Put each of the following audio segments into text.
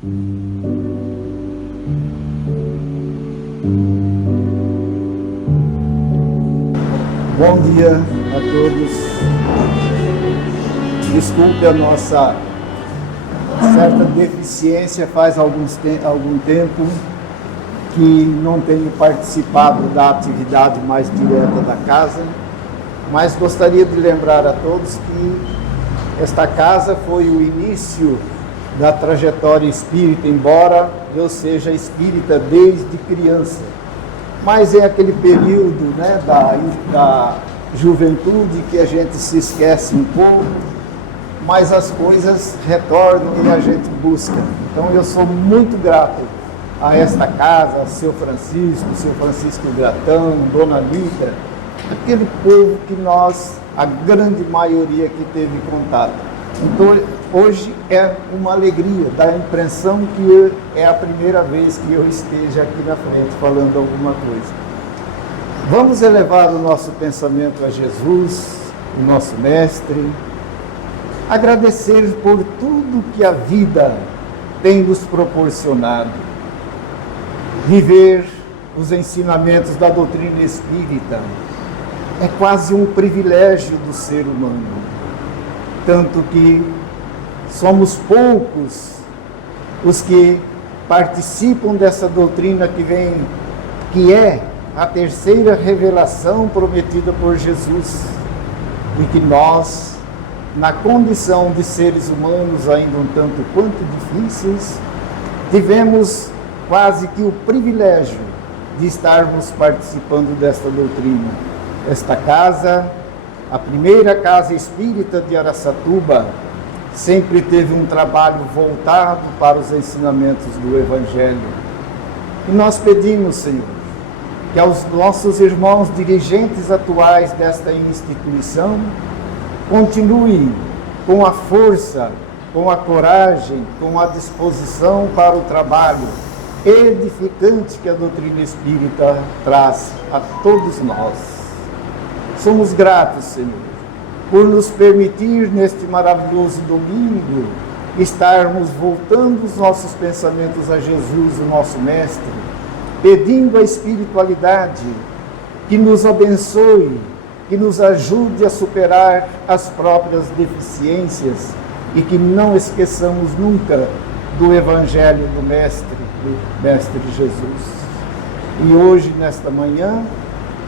Bom dia a todos. Desculpe a nossa certa deficiência, faz algum tempo que não tenho participado da atividade mais direta da casa, mas gostaria de lembrar a todos que esta casa foi o início da trajetória espírita, embora eu seja espírita desde criança. Mas é aquele período, né, da juventude que a gente se esquece um pouco, mas as coisas retornam e a gente busca. Então eu sou muito grato a esta casa, seu Francisco Gratão, Dona Lita, aquele povo que nós, a grande maioria que teve contato. Então hoje é uma alegria, dá a impressão que é a primeira vez que eu esteja aqui na frente falando alguma coisa. Vamos elevar o nosso pensamento a Jesus, o nosso Mestre, agradecer por tudo que a vida tem nos proporcionado, viver os ensinamentos da doutrina espírita é quase um privilégio do ser humano, tanto que somos poucos os que participam dessa doutrina que é a terceira revelação prometida por Jesus, e que nós, na condição de seres humanos ainda um tanto quanto difíceis, tivemos quase que o privilégio de estarmos participando desta doutrina. Esta casa, a primeira casa espírita de Araçatuba, sempre teve um trabalho voltado para os ensinamentos do Evangelho. E nós pedimos, Senhor, que aos nossos irmãos dirigentes atuais desta instituição continuem com a força, com a coragem, com a disposição para o trabalho edificante que a doutrina espírita traz a todos nós. Somos gratos, Senhor, por nos permitir, neste maravilhoso domingo, estarmos voltando os nossos pensamentos a Jesus, o nosso Mestre, pedindo a espiritualidade que nos abençoe, que nos ajude a superar as próprias deficiências e que não esqueçamos nunca do Evangelho do Mestre Jesus. E hoje, nesta manhã,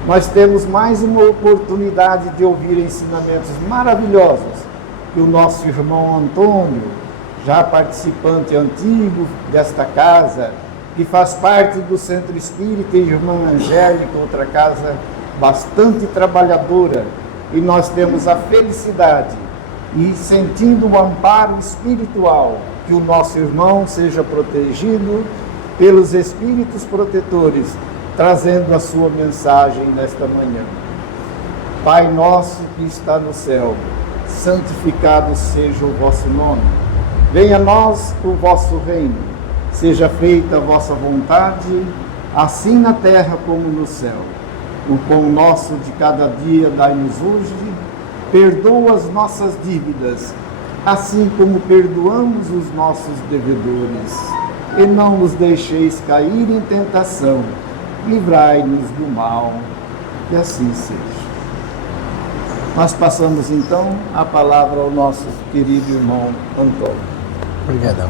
nós temos mais uma oportunidade de ouvir ensinamentos maravilhosos que o nosso irmão Antônio, já participante antigo desta casa, que faz parte do Centro Espírita, e irmã Angélica, outra casa bastante trabalhadora, e nós temos a felicidade e sentindo o amparo espiritual que o nosso irmão seja protegido pelos espíritos protetores, trazendo a sua mensagem nesta manhã. Pai nosso que está no céu, santificado seja o vosso nome. Venha a nós o vosso reino. Seja feita a vossa vontade, assim na terra como no céu. O pão nosso de cada dia dai-nos hoje. Perdoa as nossas dívidas, assim como perdoamos os nossos devedores. E não nos deixeis cair em tentação, livrai-nos do mal, que assim seja. Nós passamos então a palavra ao nosso querido irmão Antônio. Obrigadão.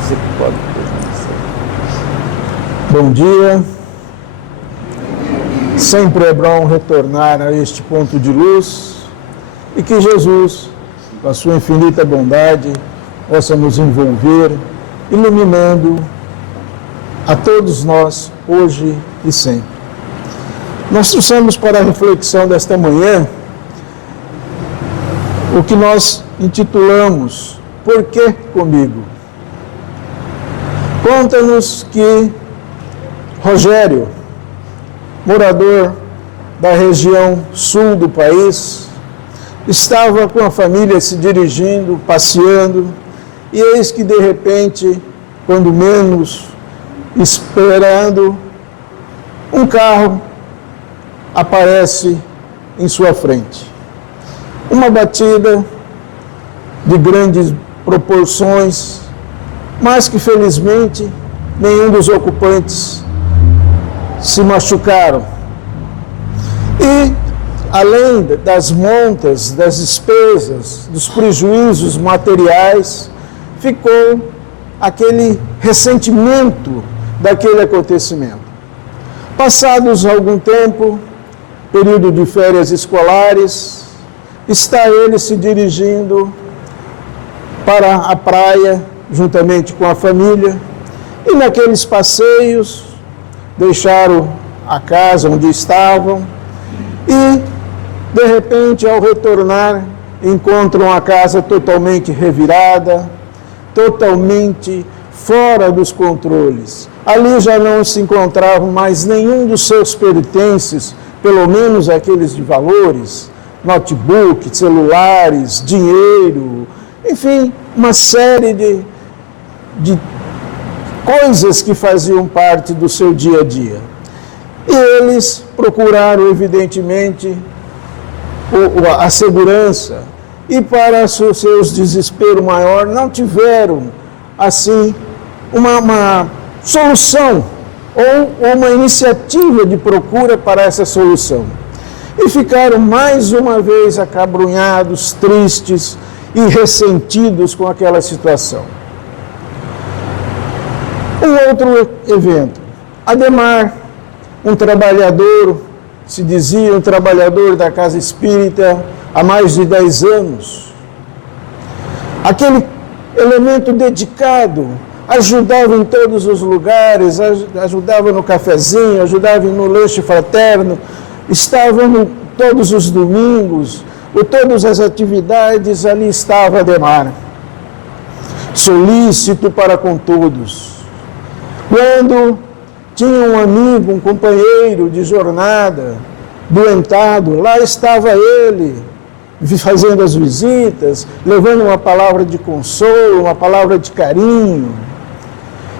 Você pode permanecer. Bom dia. Sempre é bom retornar a este ponto de luz e que Jesus, com a sua infinita bondade, possa nos envolver, iluminando a todos nós, hoje e sempre. Nós trouxemos para a reflexão desta manhã o que nós intitulamos Por que comigo? Conta-nos que Rogério, morador da região sul do país, estava com a família se dirigindo, passeando, e eis que de repente, quando menos esperando, um carro aparece em sua frente. Uma batida de grande proporções, mas que felizmente nenhum dos ocupantes se machucaram. E, além das montas, das despesas, dos prejuízos materiais, ficou aquele ressentimento daquele acontecimento. Passados algum tempo, período de férias escolares, está ele se dirigindo para a praia, juntamente com a família, e naqueles passeios, deixaram a casa onde estavam, e, de repente, ao retornar, encontram a casa totalmente revirada, totalmente fora dos controles. Ali já não se encontravam mais nenhum dos seus pertences, pelo menos aqueles de valores, notebook, celulares, dinheiro, enfim, uma série de coisas que faziam parte do seu dia a dia. E eles procuraram, evidentemente, a segurança e, para seus desespero maior, não tiveram, assim, uma solução ou uma iniciativa de procura para essa solução. E ficaram mais uma vez acabrunhados, tristes e ressentidos com aquela situação. Um outro evento. Ademar, um trabalhador, se dizia um trabalhador da casa espírita há mais de 10 anos. Aquele elemento dedicado, ajudava em todos os lugares, ajudava no cafezinho, ajudava no lanche fraterno, estava todos os domingos, ou todas as atividades, ali estava Ademar, solícito para com todos. Quando tinha um amigo, um companheiro de jornada, doentado, lá estava ele, fazendo as visitas, levando uma palavra de consolo, uma palavra de carinho.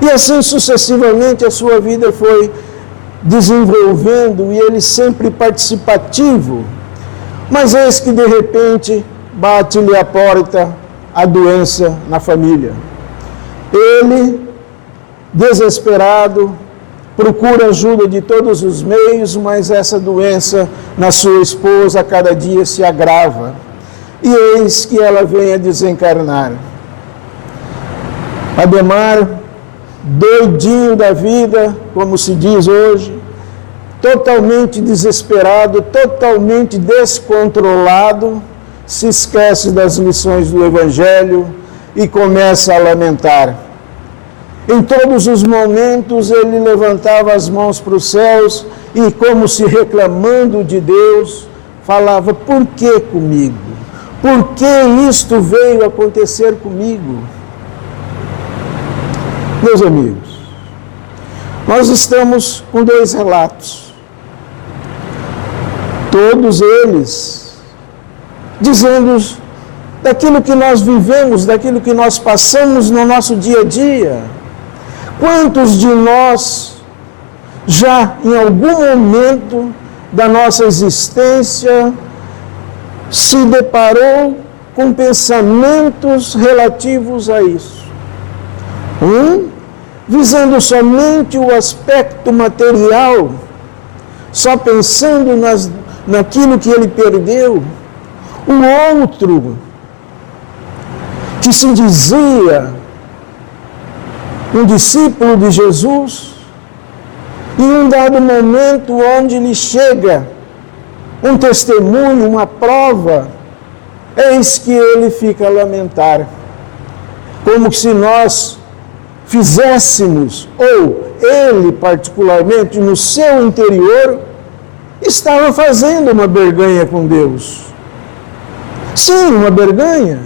E assim sucessivamente a sua vida foi desenvolvendo e ele sempre participativo. Mas eis que de repente bate-lhe a porta a doença na família. Ele, desesperado, procura ajuda de todos os meios, mas essa doença na sua esposa a cada dia se agrava. E eis que ela vem a desencarnar. Ademar, doidinho da vida, como se diz hoje, totalmente desesperado, totalmente descontrolado, se esquece das lições do Evangelho e começa a lamentar. Em todos os momentos ele levantava as mãos para os céus e, como se reclamando de Deus, falava: por que comigo? Por que isto veio acontecer comigo? Meus amigos, nós estamos com 2 relatos, todos eles dizendo daquilo que nós vivemos, daquilo que nós passamos no nosso dia a dia. Quantos de nós já, em algum momento da nossa existência, se deparou com pensamentos relativos a isso? Visando somente o aspecto material, só pensando naquilo que ele perdeu. O outro, que se dizia um discípulo de Jesus, em um dado momento onde lhe chega um testemunho, uma prova, eis que ele fica a lamentar, como se nós fizéssemos, ou ele particularmente, no seu interior, estava fazendo uma barganha com Deus. Sim, uma barganha,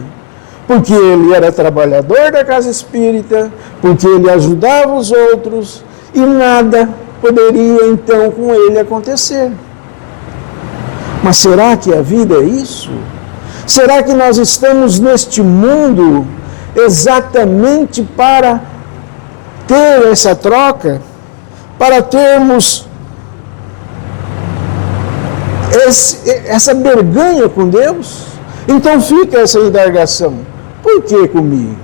porque ele era trabalhador da casa espírita, porque ele ajudava os outros, e nada poderia então com ele acontecer. Mas será que a vida é isso? Será que nós estamos neste mundo exatamente para ter essa troca, para termos essa barganha com Deus? Então fica essa indagação. por que comigo?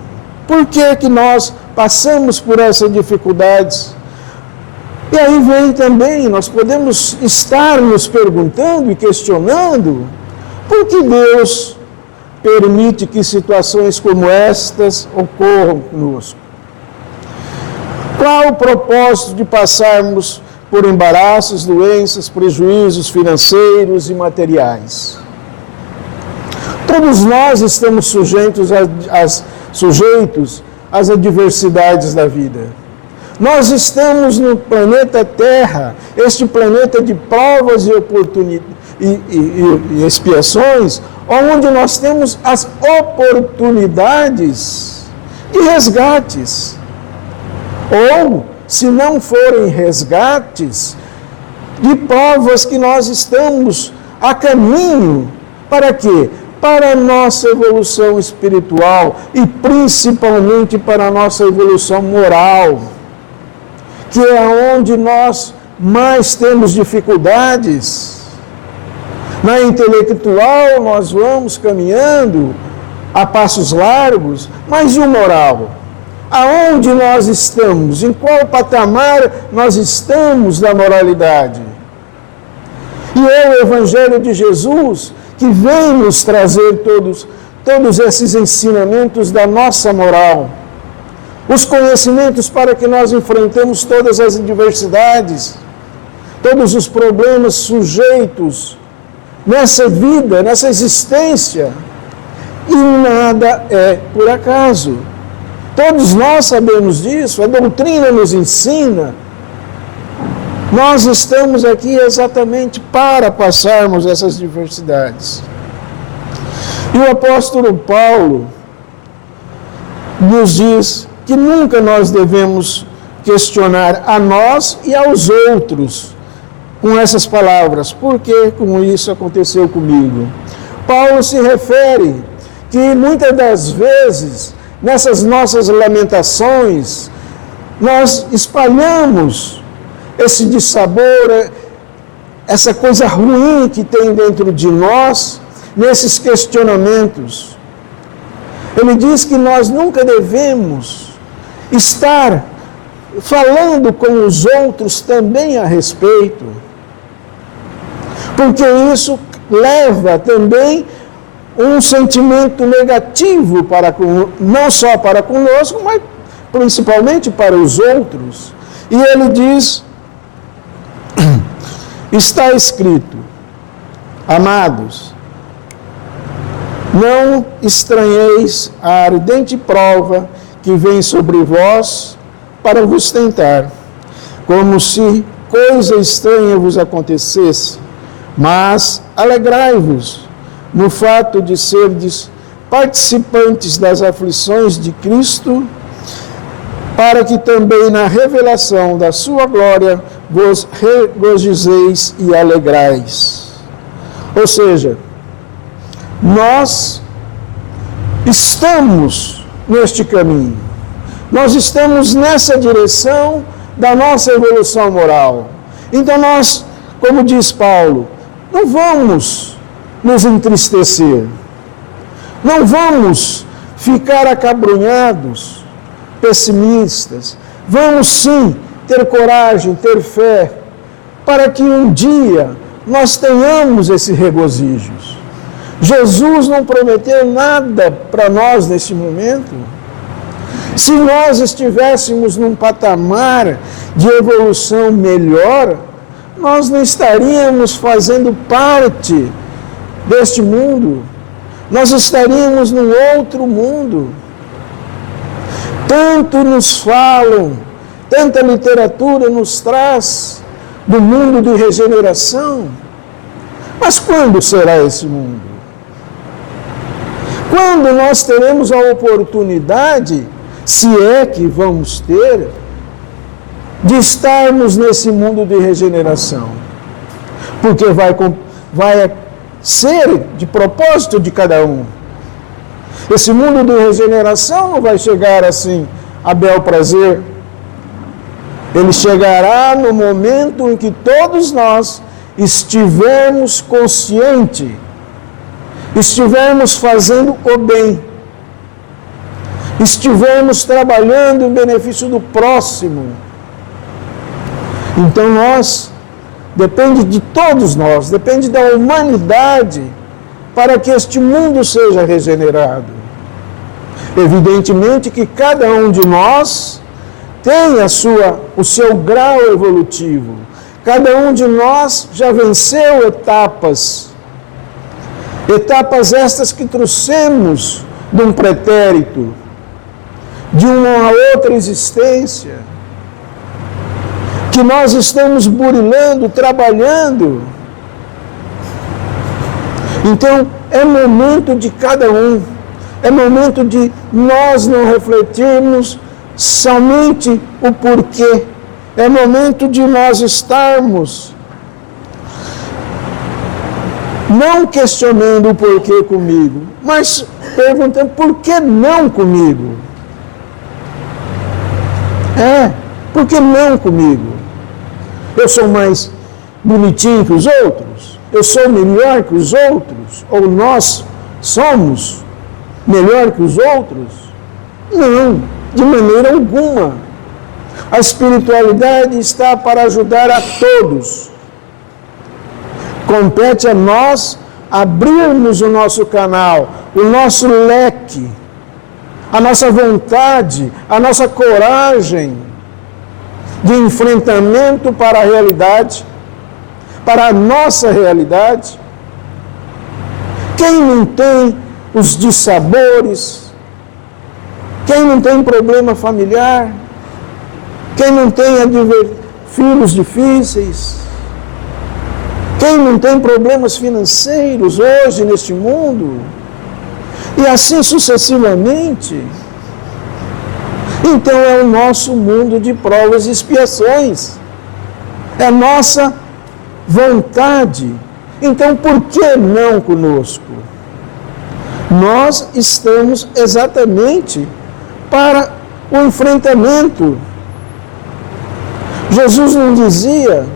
Por que nós passamos por essas dificuldades? E aí vem também, nós podemos estar nos perguntando e questionando por que Deus permite que situações como estas ocorram conosco. Qual o propósito de passarmos por embaraços, doenças, prejuízos financeiros e materiais? Todos nós estamos sujeitos às adversidades da vida. Nós estamos no planeta Terra, este planeta de provas e oportunidades e expiações, onde nós temos as oportunidades de resgates. Ou, se não forem resgates, de provas que nós estamos a caminho. Para quê? Para a nossa evolução espiritual e principalmente para a nossa evolução moral, que é onde nós mais temos dificuldades. Na intelectual nós vamos caminhando a passos largos, mas e o moral? Aonde nós estamos? Em qual patamar nós estamos da moralidade? E é o Evangelho de Jesus que vem nos trazer todos esses ensinamentos da nossa moral. Os conhecimentos para que nós enfrentemos todas as adversidades, todos os problemas sujeitos nessa vida, nessa existência. E nada é por acaso. Todos nós sabemos disso, a doutrina nos ensina. Nós estamos aqui exatamente para passarmos essas diversidades. E o apóstolo Paulo nos diz que nunca nós devemos questionar a nós e aos outros com essas palavras. Por que como isso aconteceu comigo? Paulo se refere que muitas das vezes, nessas nossas lamentações, nós espalhamos esse dissabor, essa coisa ruim que tem dentro de nós, nesses questionamentos. Ele diz que nós nunca devemos estar falando com os outros também a respeito, porque isso leva também um sentimento negativo não só para conosco, mas principalmente para os outros. E ele diz, está escrito, amados, não estranheis a ardente prova que vem sobre vós para vos tentar, como se coisa estranha vos acontecesse, mas alegrai-vos no fato de serdes participantes das aflições de Cristo, para que também na revelação da sua glória vos regozijeis e alegrais. Ou seja, nós estamos neste caminho, nós estamos nessa direção da nossa evolução moral. Então nós, como diz Paulo, não vamos nos entristecer, não vamos ficar acabrunhados, pessimistas. Vamos sim ter coragem, ter fé, para que um dia nós tenhamos esse regozijo. Jesus não prometeu nada para nós nesse momento. Se nós estivéssemos num patamar de evolução melhor, nós não estaríamos fazendo parte deste mundo. Nós estaríamos num outro mundo. Tanto nos falam, tanta literatura nos traz do mundo de regeneração. Mas quando será esse mundo? Quando nós teremos a oportunidade, se é que vamos ter, de estarmos nesse mundo de regeneração? Porque vai ser de propósito de cada um. Esse mundo de regeneração não vai chegar assim, a bel prazer. Ele chegará no momento em que todos nós estivermos conscientes, estivermos fazendo o bem, estivermos trabalhando em benefício do próximo, então depende de todos nós, depende da humanidade para que este mundo seja regenerado. Evidentemente que cada um de nós tem o seu grau evolutivo. Cada um de nós já venceu etapas estas que trouxemos de um pretérito, de uma outra existência, que nós estamos burilando, trabalhando. Então, é momento de cada um, é momento de nós não refletirmos somente o porquê, é momento de nós estarmos não questionando o porquê comigo, mas perguntando por que não comigo? Por que não comigo? Eu sou mais bonitinho que os outros? Eu sou melhor que os outros? Ou nós somos melhor que os outros? Não, de maneira alguma. A espiritualidade está para ajudar a todos. Compete a nós abrirmos o nosso canal, o nosso leque, a nossa vontade, a nossa coragem de enfrentamento para a realidade, para a nossa realidade. Quem não tem os dissabores, quem não tem problema familiar, quem não tem filhos difíceis, quem não tem problemas financeiros hoje neste mundo, e assim sucessivamente. Então é o nosso mundo de provas e expiações, é a nossa vontade. Então por que não conosco? Nós estamos exatamente para o enfrentamento. Jesus não dizia: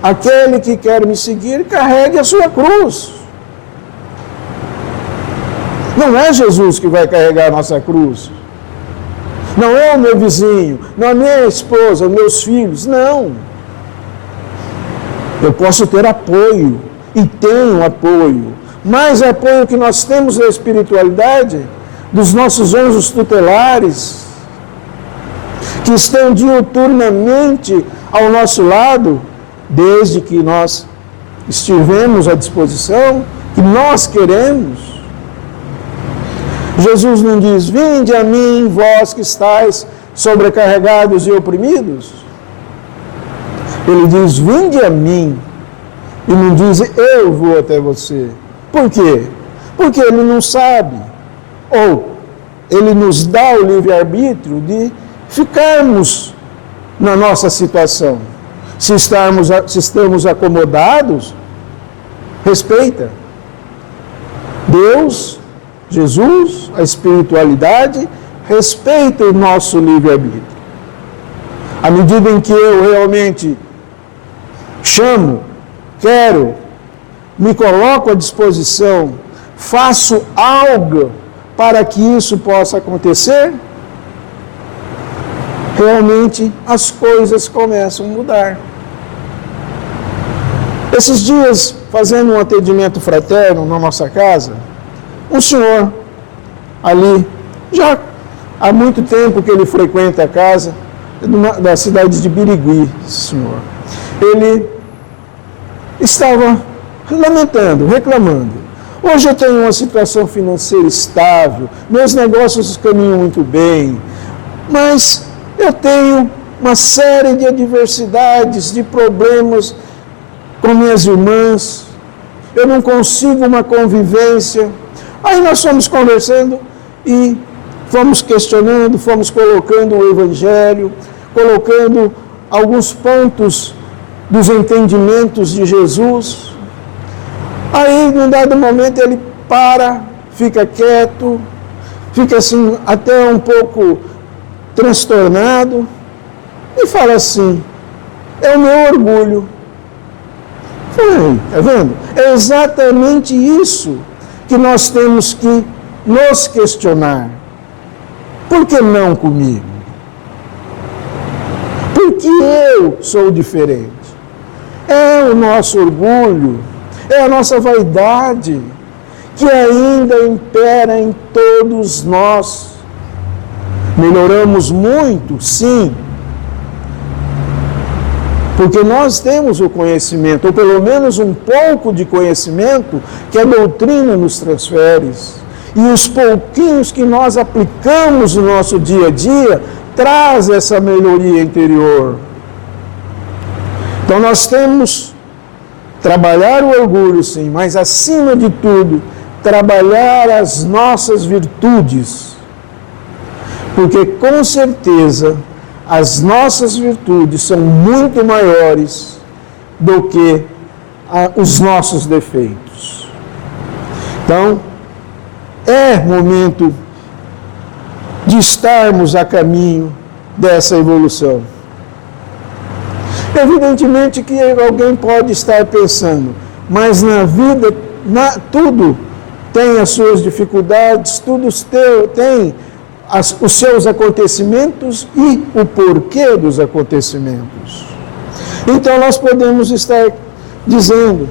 aquele que quer me seguir, carregue a sua cruz. Não é Jesus que vai carregar a nossa cruz. Não é o meu vizinho, não é a minha esposa, meus filhos, não. Eu posso ter apoio, e tenho apoio. Mais apoio que nós temos na espiritualidade, dos nossos anjos tutelares, que estão diuturnamente ao nosso lado, desde que nós estivemos à disposição, que nós queremos. Jesus não diz: vinde a mim, vós que estáis sobrecarregados e oprimidos. Ele diz: vinde a mim. E não diz: eu vou até você. Por quê? Porque ele não sabe. Ou ele nos dá o livre-arbítrio de ficarmos na nossa situação. Se estamos acomodados, respeita. Deus, Jesus, a espiritualidade, respeita o nosso livre-arbítrio. À medida em que eu realmente chamo, quero, me coloco à disposição, faço algo para que isso possa acontecer, realmente as coisas começam a mudar. Esses dias, fazendo um atendimento fraterno na nossa casa, um senhor ali, já há muito tempo que ele frequenta a casa, da cidade de Birigui, senhor. Ele estava lamentando, reclamando. Hoje eu tenho uma situação financeira estável, meus negócios caminham muito bem, mas eu tenho uma série de adversidades, de problemas com minhas irmãs, eu não consigo uma convivência. Aí nós fomos conversando e fomos questionando, fomos colocando o Evangelho, colocando alguns pontos dos entendimentos de Jesus. Aí, num dado momento, ele para, fica quieto, fica assim, até um pouco transtornado, e fala assim: é o meu orgulho. Falei, tá vendo? É exatamente isso que nós temos que nos questionar. Por que não comigo? Porque eu sou diferente. É o nosso orgulho, é a nossa vaidade, que ainda impera em todos nós. Melhoramos muito, sim, porque nós temos o conhecimento, ou pelo menos um pouco de conhecimento que a doutrina nos transfere. E os pouquinhos que nós aplicamos no nosso dia a dia traz essa melhoria interior. Então nós temos trabalhar o orgulho, sim, mas acima de tudo, trabalhar as nossas virtudes. Porque com certeza as nossas virtudes são muito maiores do que os nossos defeitos. Então, é momento de estarmos a caminho dessa evolução. Evidentemente que alguém pode estar pensando, mas na vida tudo tem as suas dificuldades, tudo tem os seus acontecimentos e o porquê dos acontecimentos. Então nós podemos estar dizendo,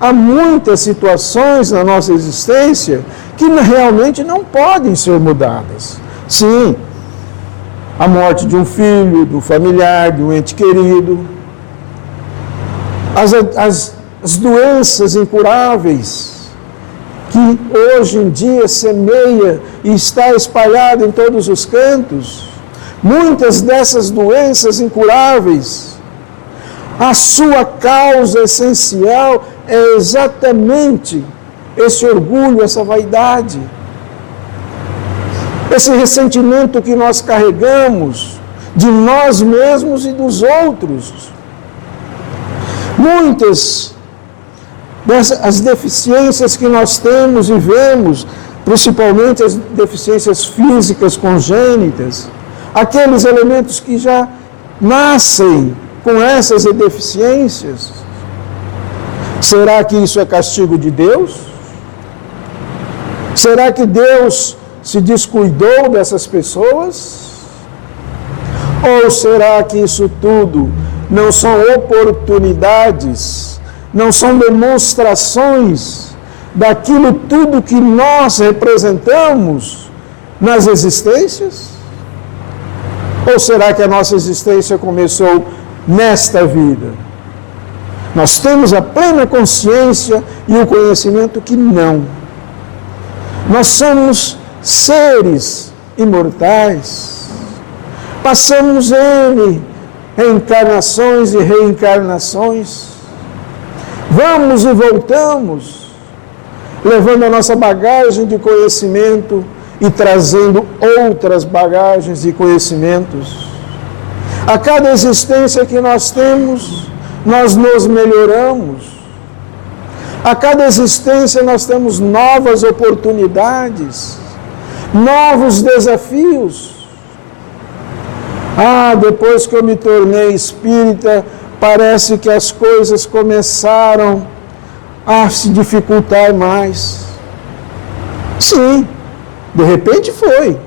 há muitas situações na nossa existência que realmente não podem ser mudadas. Sim, a morte de um filho, do familiar, de um ente querido, as doenças incuráveis, que hoje em dia semeia e está espalhada em todos os cantos. Muitas dessas doenças incuráveis, a sua causa essencial é exatamente esse orgulho, essa vaidade, esse ressentimento que nós carregamos de nós mesmos e dos outros. Muitas as deficiências que nós temos e vemos, principalmente as deficiências físicas congênitas, aqueles elementos que já nascem com essas deficiências, será que isso é castigo de Deus? Será que Deus se descuidou dessas pessoas? Ou será que isso tudo não são oportunidades, não são demonstrações daquilo tudo que nós representamos nas existências? Ou será que a nossa existência começou nesta vida? Nós temos a plena consciência e o conhecimento que não. Nós somos seres imortais. Passamos encarnações e reencarnações. Vamos e voltamos, levando a nossa bagagem de conhecimento e trazendo outras bagagens e conhecimentos. A cada existência que nós temos, nós nos melhoramos. A cada existência nós temos novas oportunidades, novos desafios. Depois que eu me tornei espírita, parece que as coisas começaram a se dificultar mais. Sim, de repente foi,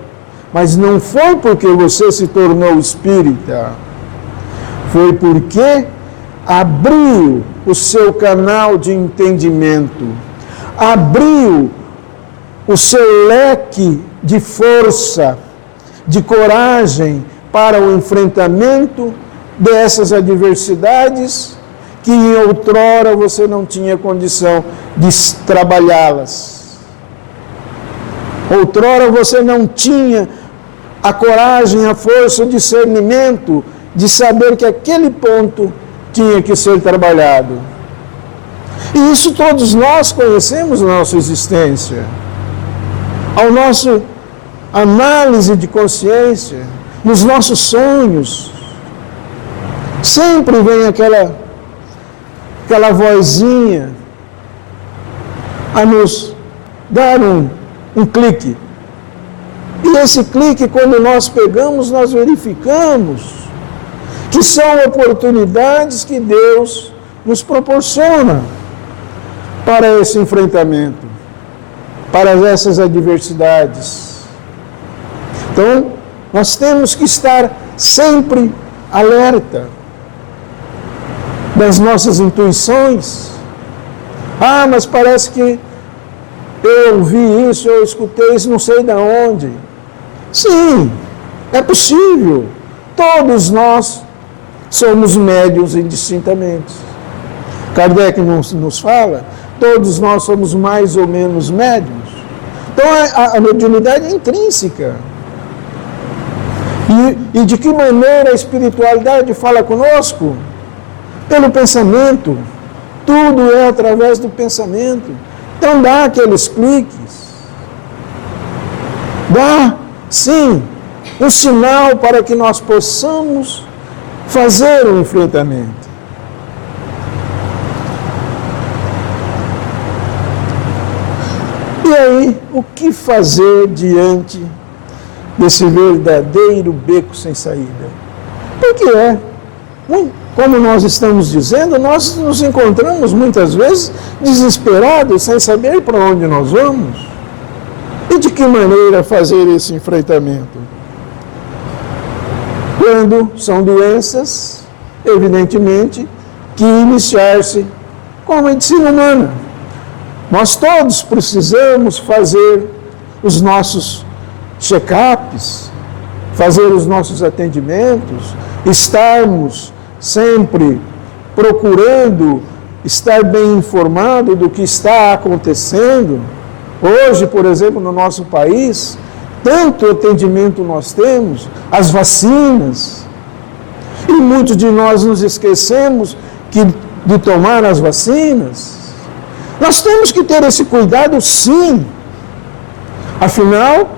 mas não foi porque você se tornou espírita, foi porque abriu o seu canal de entendimento, abriu o seu leque de força, de coragem para o enfrentamento dessas adversidades que em outrora você não tinha condição de trabalhá-las. Outrora você não tinha a coragem, a força, o discernimento de saber que aquele ponto tinha que ser trabalhado. E isso todos nós conhecemos na nossa existência. Ao nosso análise de consciência, nos nossos sonhos, sempre vem aquela vozinha a nos dar um clique. E esse clique, quando nós pegamos, nós verificamos que são oportunidades que Deus nos proporciona para esse enfrentamento, para essas adversidades. Então, nós temos que estar sempre alerta das nossas intuições. Ah, mas parece que eu ouvi isso, eu escutei isso, não sei de onde. Sim, é possível. Todos nós somos médiuns indistintamente. Kardec nos fala, todos nós somos mais ou menos médiuns. Então a mediunidade é intrínseca. E de que maneira a espiritualidade fala conosco? Pelo pensamento. Tudo é através do pensamento. Então dá aqueles cliques. Dá, sim, um sinal para que nós possamos fazer um enfrentamento. E aí, o que fazer diante desse verdadeiro beco sem saída? Porque como nós estamos dizendo, nós nos encontramos muitas vezes desesperados, sem saber para onde nós vamos. E de que maneira fazer esse enfrentamento? Quando são doenças, evidentemente, que iniciar-se com a medicina humana. Nós todos precisamos fazer os nossos check-ups, fazer os nossos atendimentos, estarmos sempre procurando estar bem informado do que está acontecendo. Hoje, por exemplo, no nosso país, tanto atendimento nós temos, as vacinas, e muitos de nós nos esquecemos de tomar as vacinas. Nós temos que ter esse cuidado, sim. Afinal,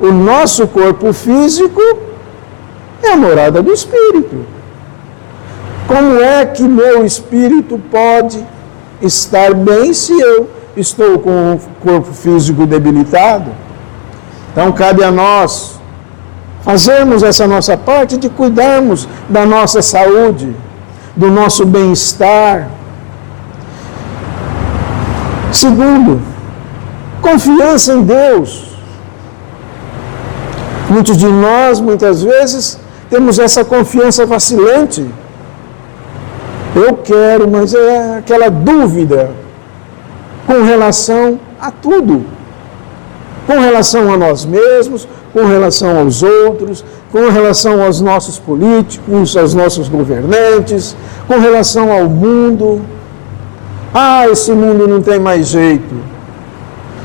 o nosso corpo físico é a morada do espírito. Como é que meu espírito pode estar bem se eu estou com o corpo físico debilitado? Então, cabe a nós fazermos essa nossa parte de cuidarmos da nossa saúde, do nosso bem-estar. Segundo, confiança em Deus. Muitos de nós, muitas vezes, temos essa confiança vacilante. Eu quero, mas é aquela dúvida com relação a tudo. Com relação a nós mesmos, com relação aos outros, com relação aos nossos políticos, aos nossos governantes, com relação ao mundo. Ah, esse mundo não tem mais jeito.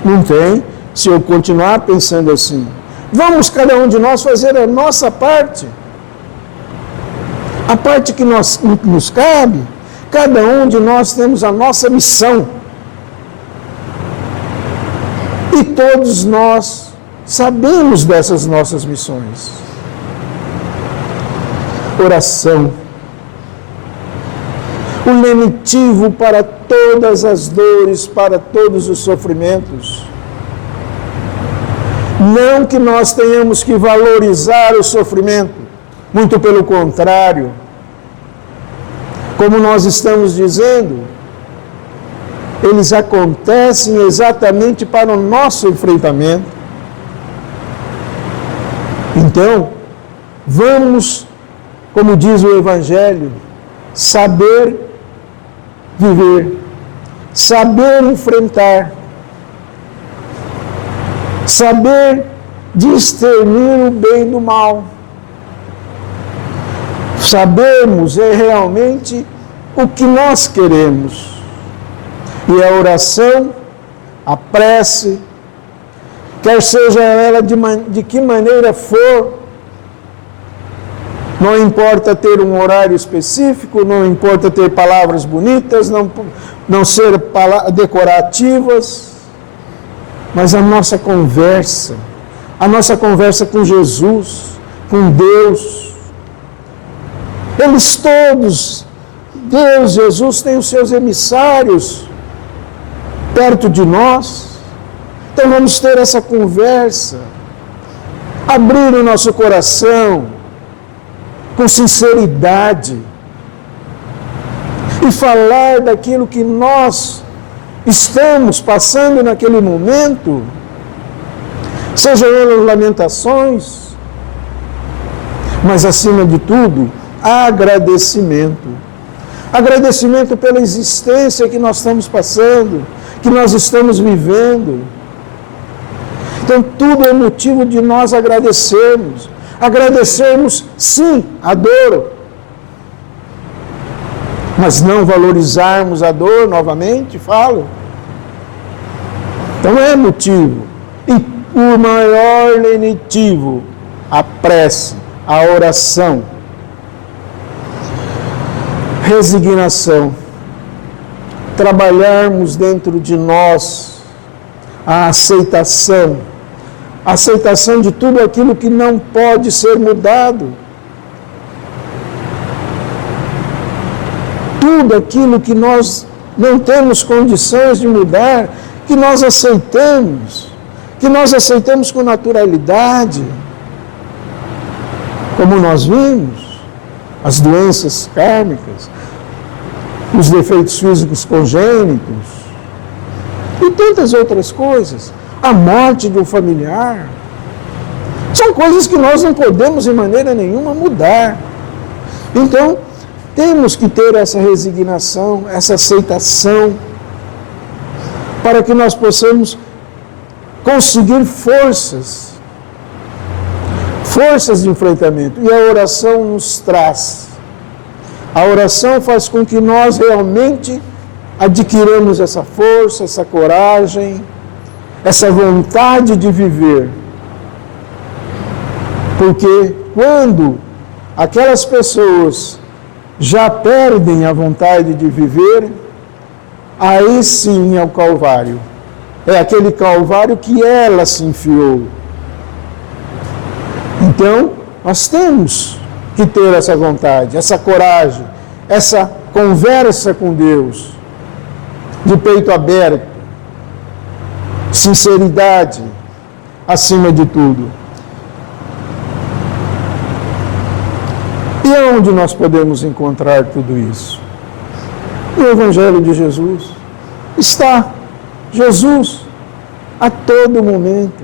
Não tem, se eu continuar pensando assim. Vamos cada um de nós fazer a nossa parte. A parte que nos cabe, cada um de nós temos a nossa missão. E todos nós sabemos dessas nossas missões. Oração. O lenitivo para todas as dores, para todos os sofrimentos. Não que nós tenhamos que valorizar o sofrimento. Muito pelo contrário, como nós estamos dizendo, eles acontecem exatamente para o nosso enfrentamento. Então, vamos, como diz o Evangelho, saber viver, saber enfrentar, saber discernir o bem do mal. Sabemos realmente o que nós queremos. E a oração, a prece, quer seja ela de que maneira for, não importa ter um horário específico, não importa ter palavras bonitas, não ser decorativas, mas a nossa conversa com Jesus, com Deus. Eles todos, Deus, Jesus, têm os seus emissários perto de nós. Então vamos ter essa conversa, abrir o nosso coração com sinceridade e falar daquilo que nós estamos passando naquele momento, sejam elas lamentações, Mas, acima de tudo, agradecimento. Agradecimento pela existência que nós estamos passando, que nós estamos vivendo. Então, tudo é motivo de nós agradecermos. Agradecermos, sim, a dor, mas não valorizarmos a dor, novamente, falo. Então, é motivo. E o maior lenitivo, a prece, a oração. Resignação. Trabalharmos dentro de nós a aceitação de tudo aquilo que não pode ser mudado. Tudo aquilo que nós não temos condições de mudar, que nós aceitemos com naturalidade. Como nós vimos, as doenças kármicas, os defeitos físicos congênitos e tantas outras coisas. A morte de um familiar. São coisas que nós não podemos, de maneira nenhuma, mudar. Então, temos que ter essa resignação, essa aceitação, para que nós possamos conseguir forças de enfrentamento. E a oração nos traz. A oração faz com que nós realmente adquiramos essa força, essa coragem, essa vontade de viver. Porque quando aquelas pessoas já perdem a vontade de viver, aí sim é o Calvário. É aquele Calvário que ela se enfiou. Então, nós temos que ter essa vontade, essa coragem, essa conversa com Deus, de peito aberto, sinceridade, acima de tudo. E aonde nós podemos encontrar tudo isso? No Evangelho de Jesus. Está Jesus a todo momento.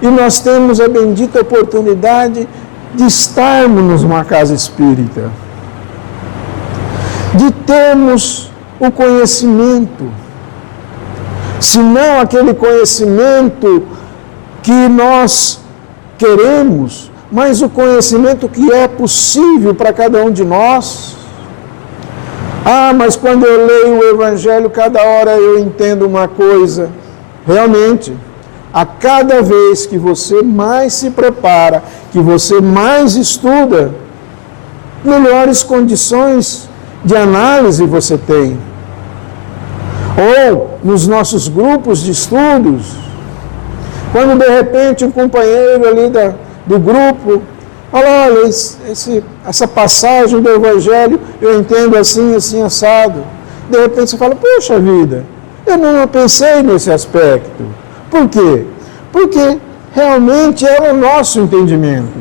E nós temos a bendita oportunidade de estarmos numa casa espírita, de termos o conhecimento, se não aquele conhecimento que nós queremos, mas o conhecimento que é possível para cada um de nós. Ah, mas quando eu leio o Evangelho, cada hora eu entendo uma coisa. Realmente, a cada vez que você mais se prepara, que você mais estuda, melhores condições de análise você tem. Ou nos nossos grupos de estudos, quando de repente um companheiro ali do grupo fala, olha, essa passagem do Evangelho eu entendo assim, assim, assado. De repente você fala, poxa vida, eu não pensei nesse aspecto. Por quê? Porque realmente é o nosso entendimento,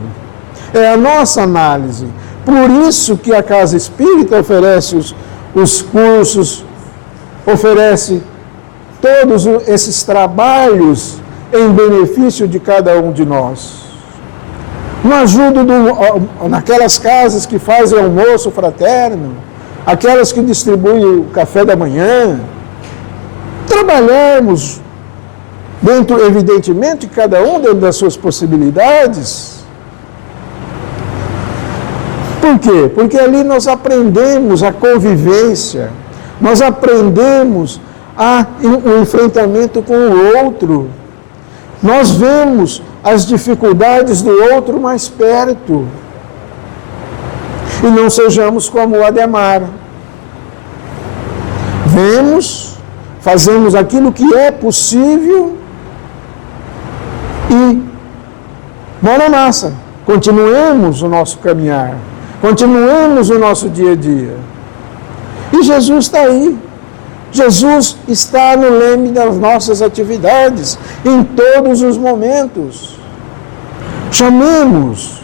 é a nossa análise. Por isso que a Casa Espírita oferece os cursos, oferece todos esses trabalhos em benefício de cada um de nós. Não ajudo naquelas casas que fazem almoço fraterno, aquelas que distribuem o café da manhã. Trabalharmos dentro, evidentemente, cada um dentro das suas possibilidades. Por quê? Porque ali nós aprendemos a convivência, nós aprendemos o enfrentamento com o outro. Nós vemos as dificuldades do outro mais perto. E não sejamos como o Ademar. Vemos, fazemos aquilo que é possível e mão na massa. Continuemos o nosso caminhar. Continuemos o nosso dia a dia. E Jesus está aí. Jesus está no leme das nossas atividades, em todos os momentos. Chamemos.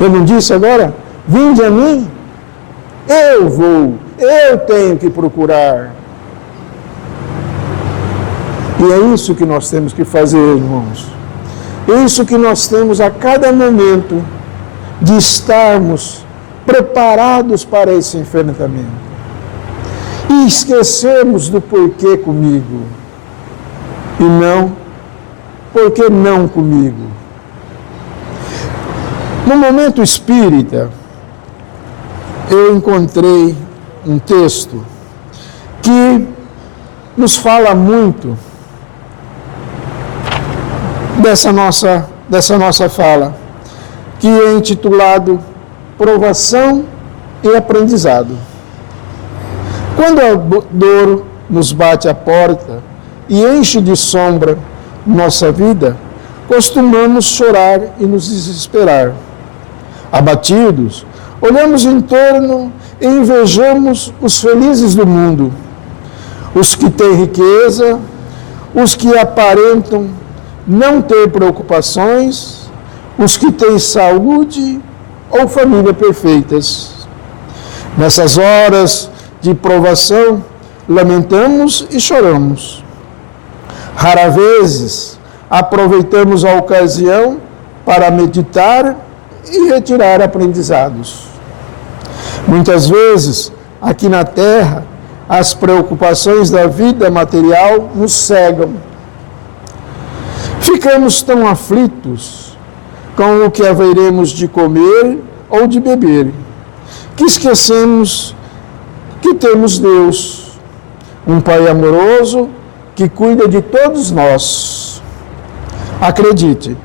Eu não disse agora, vinde a mim, eu vou, eu tenho que procurar. E é isso que nós temos que fazer, irmãos. É isso que nós temos a cada momento de estarmos preparados para esse enfrentamento. E esquecemos do porquê comigo. E não, porquê não comigo? No momento espírita, eu encontrei um texto que nos fala muito dessa nossa fala, que é intitulado Provação e Aprendizado. Quando a dor nos bate à porta e enche de sombra nossa vida, costumamos chorar e nos desesperar. Abatidos, olhamos em torno e invejamos os felizes do mundo, os que têm riqueza, os que aparentam não ter preocupações, os que têm saúde ou família perfeitas. Nessas horas de provação, lamentamos e choramos. Raras vezes aproveitamos a ocasião para meditar e retirar aprendizados. Muitas vezes, aqui na Terra, as preocupações da vida material nos cegam. Ficamos tão aflitos com o que haveremos de comer ou de beber, que esquecemos que temos Deus, um Pai amoroso que cuida de todos nós. Acredite,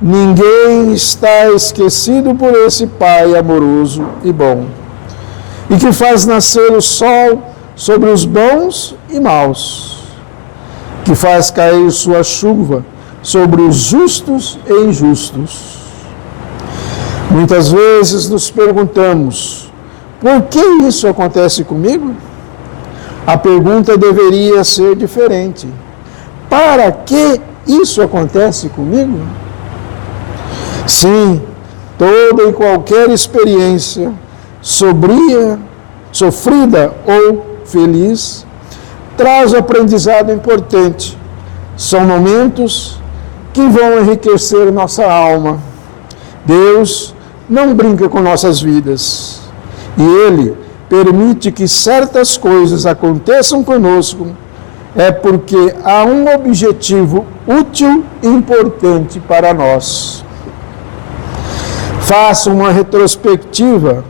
ninguém está esquecido por esse Pai amoroso e bom, e que faz nascer o sol sobre os bons e maus, que faz cair sua chuva sobre os justos e injustos. Muitas vezes nos perguntamos, por que isso acontece comigo? A pergunta deveria ser diferente. Para que isso acontece comigo? Sim, toda e qualquer experiência sofrida ou feliz, traz um aprendizado importante. São momentos que vão enriquecer nossa alma. Deus não brinca com nossas vidas. E Ele permite que certas coisas aconteçam conosco, é porque há um objetivo útil e importante para nós. Faça uma retrospectiva.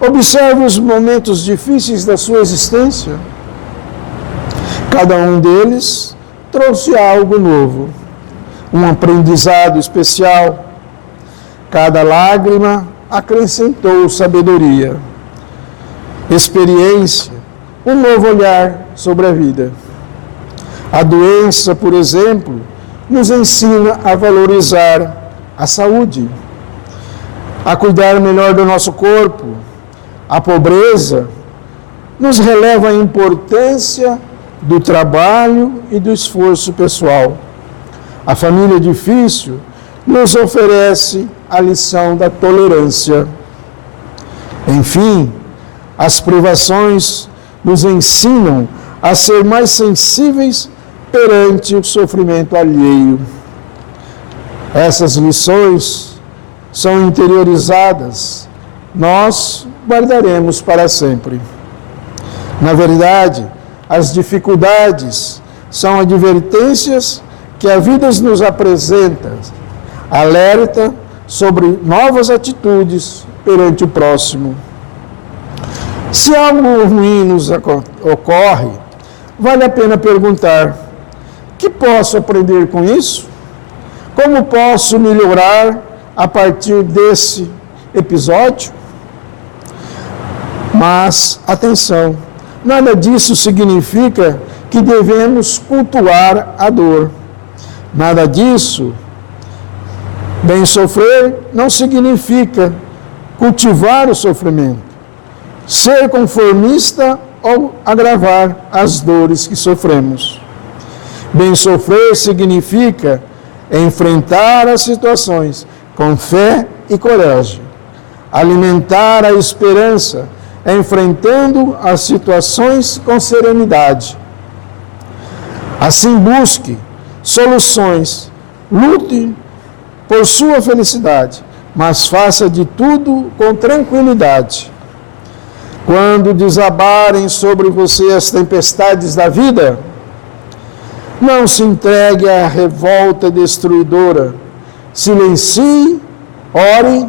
Observe os momentos difíceis da sua existência. Cada um deles trouxe algo novo, um aprendizado especial. Cada lágrima acrescentou sabedoria, experiência, um novo olhar sobre a vida. A doença, por exemplo, nos ensina a valorizar a saúde, a cuidar melhor do nosso corpo. A pobreza nos releva a importância do trabalho e do esforço pessoal. A família difícil nos oferece a lição da tolerância. Enfim, as privações nos ensinam a ser mais sensíveis perante o sofrimento alheio. Essas lições são interiorizadas, nós guardaremos para sempre. Na verdade, as dificuldades são advertências que a vida nos apresenta, alerta sobre novas atitudes perante o próximo. Se algo ruim nos ocorre, vale a pena perguntar: que posso aprender com isso? Como posso melhorar a partir desse episódio? Mas, atenção, nada disso significa que devemos cultuar a dor. Nada disso. Bem sofrer não significa cultivar o sofrimento, ser conformista ou agravar as dores que sofremos. Bem sofrer significa enfrentar as situações com fé e coragem, alimentar a esperança, enfrentando as situações com serenidade. Assim, busque soluções, lute por sua felicidade, mas faça de tudo com tranquilidade. Quando desabarem sobre você as tempestades da vida, não se entregue à revolta destruidora. Silencie, ore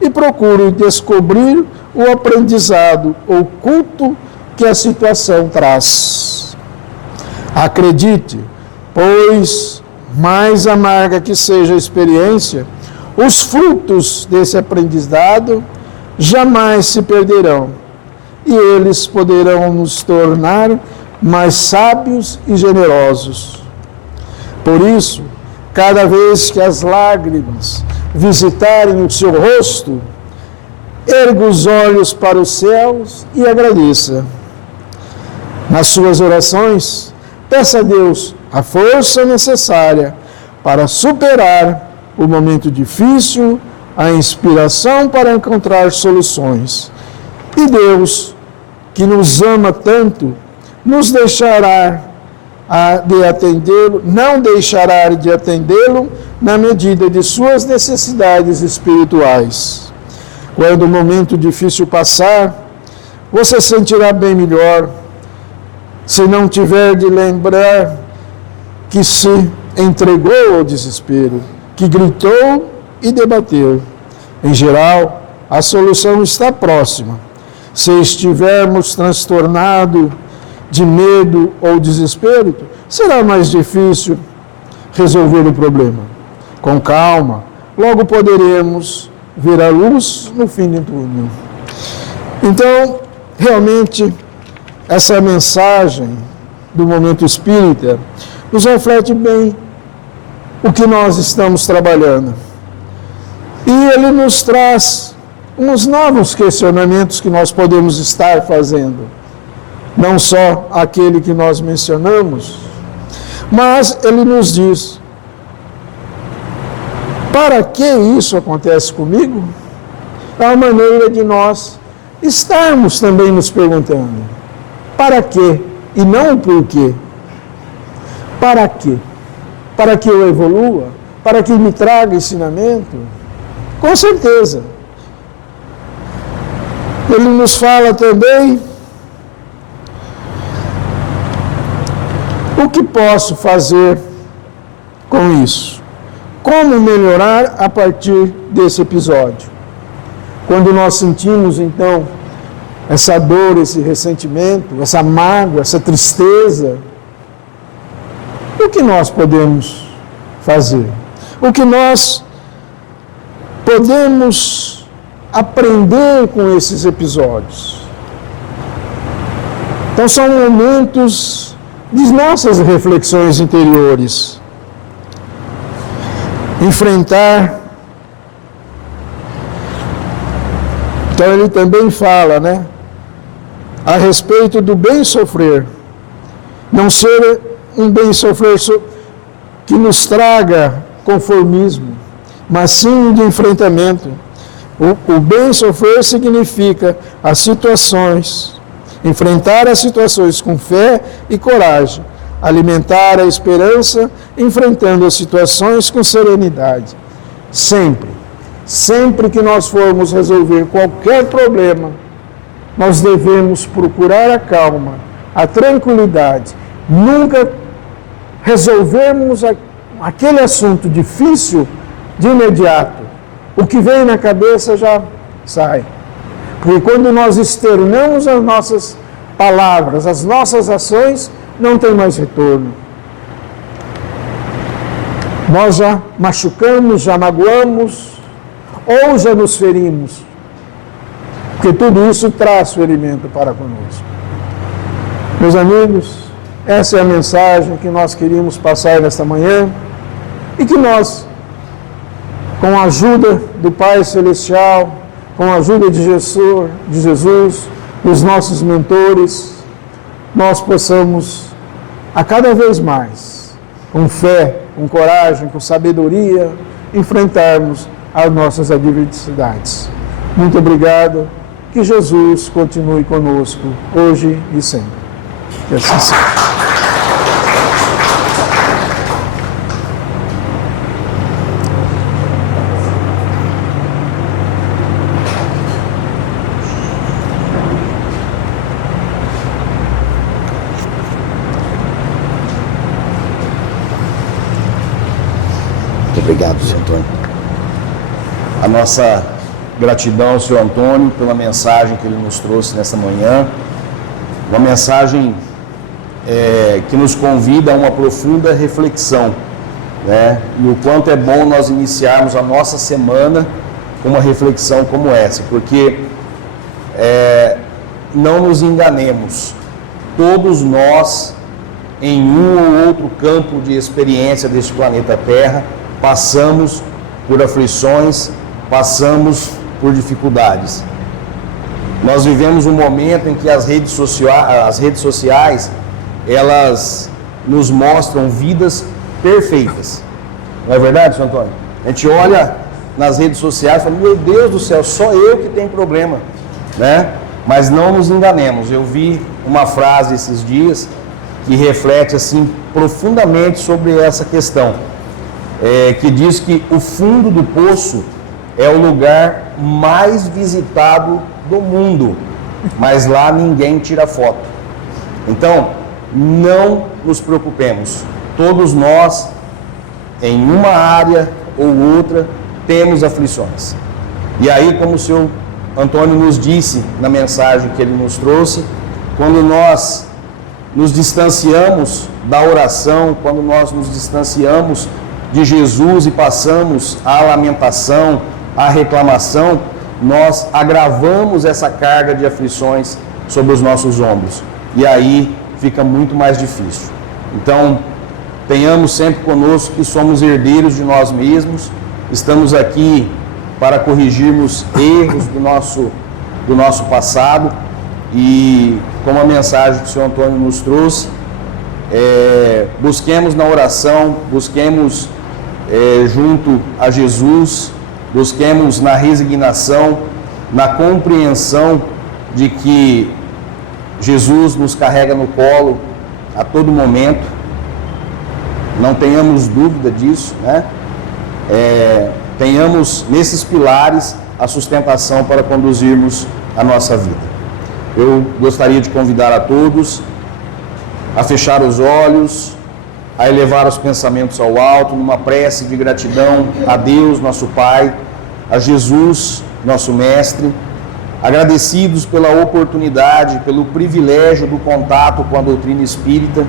e procure descobrir o aprendizado oculto que a situação traz. Acredite, pois, mais amarga que seja a experiência, os frutos desse aprendizado jamais se perderão e eles poderão nos tornar mais sábios e generosos. Por isso, cada vez que as lágrimas visitarem o seu rosto, erga os olhos para os céus e agradeça. Nas suas orações, peça a Deus a força necessária para superar o momento difícil, a inspiração para encontrar soluções. E Deus, que nos ama tanto, nos deixará de atendê-lo, não deixará de atendê-lo na medida de suas necessidades espirituais. Quando o momento difícil passar, você sentirá bem melhor, se não tiver de lembrar que se entregou ao desespero, que gritou e debateu. Em geral, a solução está próxima. Se estivermos transtornados de medo ou desespero, será mais difícil resolver o problema. Com calma, logo poderemos ver a luz no fim do túnel. Então, realmente, essa mensagem do momento espírita nos reflete bem o que nós estamos trabalhando. E ele nos traz uns novos questionamentos que nós podemos estar fazendo. Não só aquele que nós mencionamos, mas ele nos diz: para que isso acontece comigo? É uma maneira de nós estarmos também nos perguntando: para quê? E não o porquê. Para quê? Para que eu evolua? Para que me traga ensinamento? Com certeza. Ele nos fala também: o que posso fazer com isso? Como melhorar a partir desse episódio? Quando nós sentimos, então, essa dor, esse ressentimento, essa mágoa, essa tristeza, o que nós podemos fazer? O que nós podemos aprender com esses episódios? Então, são momentos de nossas reflexões interiores. Enfrentar. Então, ele também fala, né, a respeito do bem sofrer. Não ser um bem sofrer que nos traga conformismo, mas sim de enfrentamento. O bem sofrer significa as situações, enfrentar as situações com fé e coragem, alimentar a esperança, enfrentando as situações com serenidade. Sempre que nós formos resolver qualquer problema, nós devemos procurar a calma, a tranquilidade. Nunca resolvermos aquele assunto difícil de imediato. O que vem na cabeça já sai. Porque quando nós externamos as nossas palavras, as nossas ações, não tem mais retorno. Nós já machucamos, já magoamos, ou já nos ferimos. Porque tudo isso traz ferimento para conosco. Meus amigos, essa é a mensagem que nós queríamos passar nesta manhã e que nós, com a ajuda do Pai Celestial, com a ajuda de Jesus, dos nossos mentores, nós possamos, a cada vez mais, com fé, com coragem, com sabedoria, enfrentarmos as nossas adversidades. Muito obrigado. Que Jesus continue conosco, hoje e sempre. Que assim seja. Obrigado, Senhor Antônio. A nossa gratidão ao Senhor Antônio pela mensagem que ele nos trouxe nessa manhã. Uma mensagem que nos convida a uma profunda reflexão, né? E o quanto é bom nós iniciarmos a nossa semana com uma reflexão como essa, porque não nos enganemos, todos nós, em um ou outro campo de experiência deste planeta Terra, passamos por aflições, passamos por dificuldades. Nós vivemos um momento em que as redes sociais, elas nos mostram vidas perfeitas. Não é verdade, Senhor Antônio? A gente olha nas redes sociais e fala, meu Deus do céu, só eu que tenho problema, né? Mas não nos enganemos. Eu vi uma frase esses dias que reflete assim profundamente sobre essa questão, que diz que o fundo do poço é o lugar mais visitado do mundo, mas lá ninguém tira foto. Então, não nos preocupemos. Todos nós, em uma área ou outra, temos aflições. E aí, como o senhor Antônio nos disse na mensagem que ele nos trouxe, quando nós nos distanciamos da oração, quando nós nos distanciamos de Jesus e passamos à lamentação, à reclamação, nós agravamos essa carga de aflições sobre os nossos ombros. E aí fica muito mais difícil. Então, tenhamos sempre conosco que somos herdeiros de nós mesmos, estamos aqui para corrigirmos erros do nosso passado, e como a mensagem que o senhor Antônio nos trouxe, busquemos na oração, busquemos junto a Jesus, busquemos na resignação, na compreensão de que Jesus nos carrega no colo a todo momento, não tenhamos dúvida disso, né? Tenhamos nesses pilares a sustentação para conduzirmos a nossa vida. Eu gostaria de convidar a todos a fechar os olhos, a elevar os pensamentos ao alto, numa prece de gratidão a Deus, nosso Pai, a Jesus, nosso Mestre, agradecidos pela oportunidade, pelo privilégio do contato com a doutrina espírita,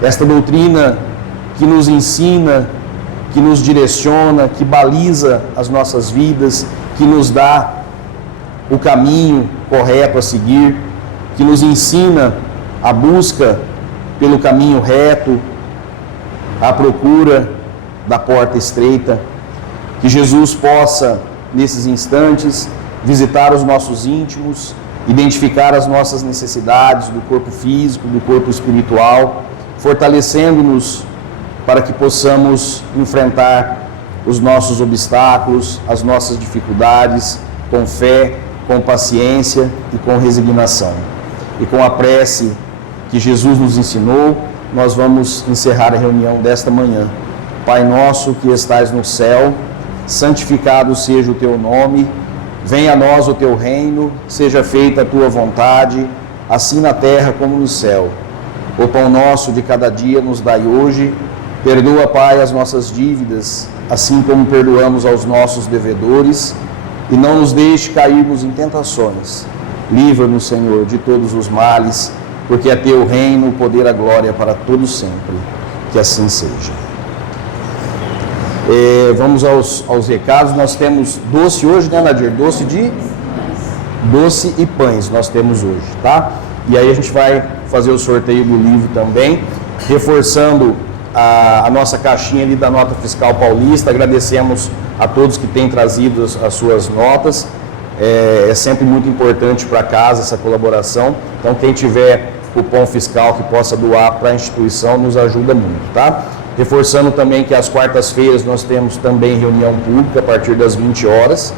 esta doutrina que nos ensina, que nos direciona, que baliza as nossas vidas, que nos dá o caminho correto a seguir, que nos ensina a busca pelo caminho reto, a procura da porta estreita. Que Jesus possa, nesses instantes, visitar os nossos íntimos, identificar as nossas necessidades do corpo físico, do corpo espiritual, fortalecendo-nos para que possamos enfrentar os nossos obstáculos, as nossas dificuldades, com fé, com paciência e com resignação. E com a prece que Jesus nos ensinou, nós vamos encerrar a reunião desta manhã. Pai nosso que estais no céu, santificado seja o teu nome, venha a nós o teu reino, seja feita a tua vontade, assim na terra como no céu. O pão nosso de cada dia nos dai hoje. Perdoa, Pai, as nossas dívidas, assim como perdoamos aos nossos devedores, e não nos deixe cairmos em tentações. Livra-nos, Senhor, de todos os males, porque é teu reino, o poder, a glória para todos sempre. Que assim seja. Vamos aos recados. Nós temos doce hoje, né, Nadir? Doce e pães nós temos hoje, tá? E aí a gente vai fazer o sorteio do livro também, reforçando a nossa caixinha ali da Nota Fiscal Paulista. Agradecemos a todos que têm trazido as suas notas. É sempre muito importante para casa essa colaboração. Então, quem tiver cupom fiscal que possa doar para a instituição nos ajuda muito, tá? Reforçando também que às quartas-feiras nós temos também reunião pública a partir das 20 horas.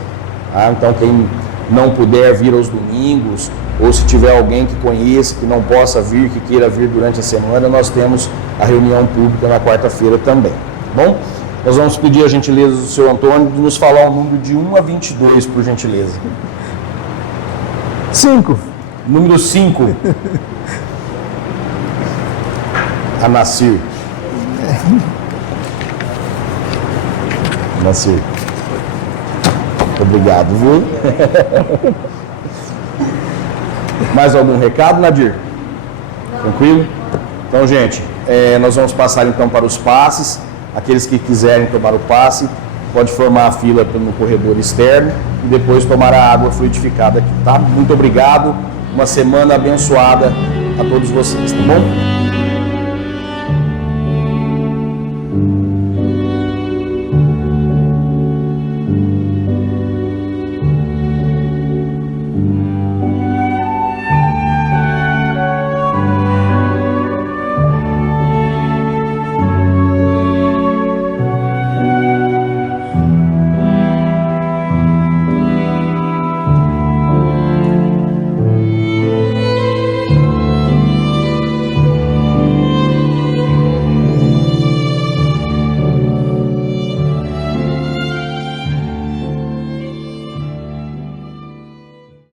Tá? Então, quem não puder vir aos domingos, ou se tiver alguém que conheça, que não possa vir, que queira vir durante a semana, nós temos a reunião pública na quarta-feira também. Tá bom? Nós vamos pedir a gentileza do senhor Antônio de nos falar o número de 1 a 22, por gentileza. 5. Número 5. A Nasir. Nascer. Obrigado, viu? Mais algum recado, Nadir? Tranquilo? Então, gente, nós vamos passar então para os passes. Aqueles que quiserem tomar o passe, pode formar a fila no corredor externo e depois tomar a água fluidificada aqui, tá? Muito obrigado, uma semana abençoada a todos vocês, tá bom?